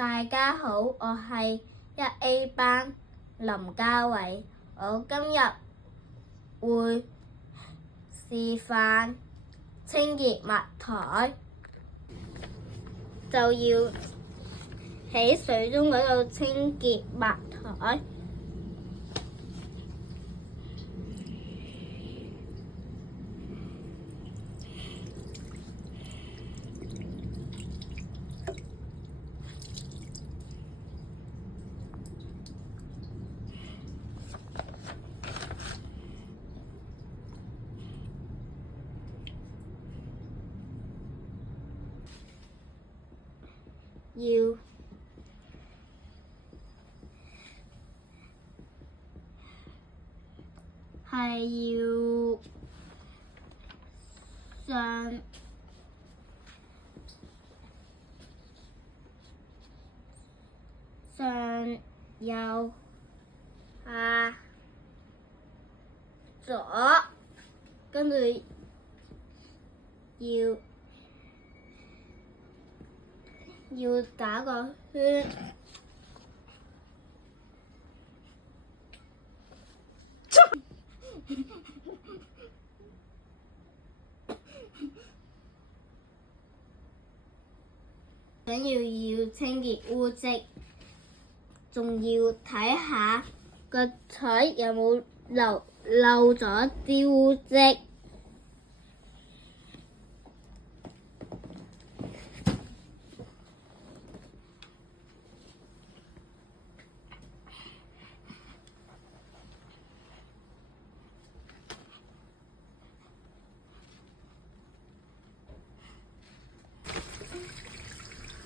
大家好，我係 1A 班林嘉偉，我今日會示範清潔抹台，就要喺水中嗰度清潔抹台。要上右下左，跟住要打個圈，想要清潔污漬，仲要睇下個台有冇漏咗啲污漬。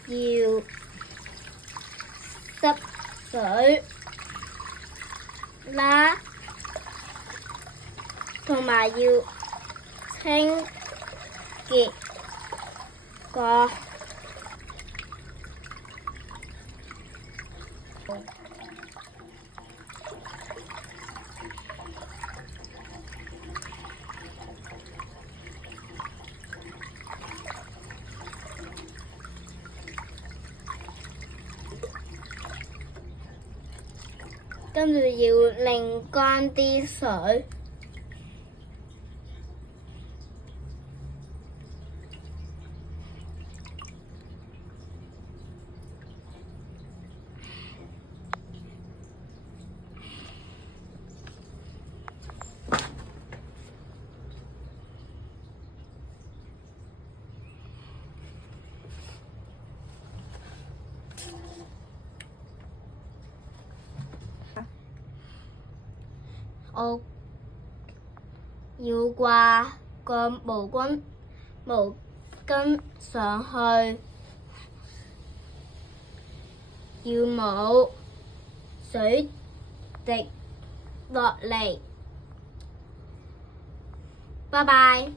要濕水啦，同埋要清潔個跟住要擰乾啲水，我要掛個毛巾上去，要冇水滴落嚟。拜拜。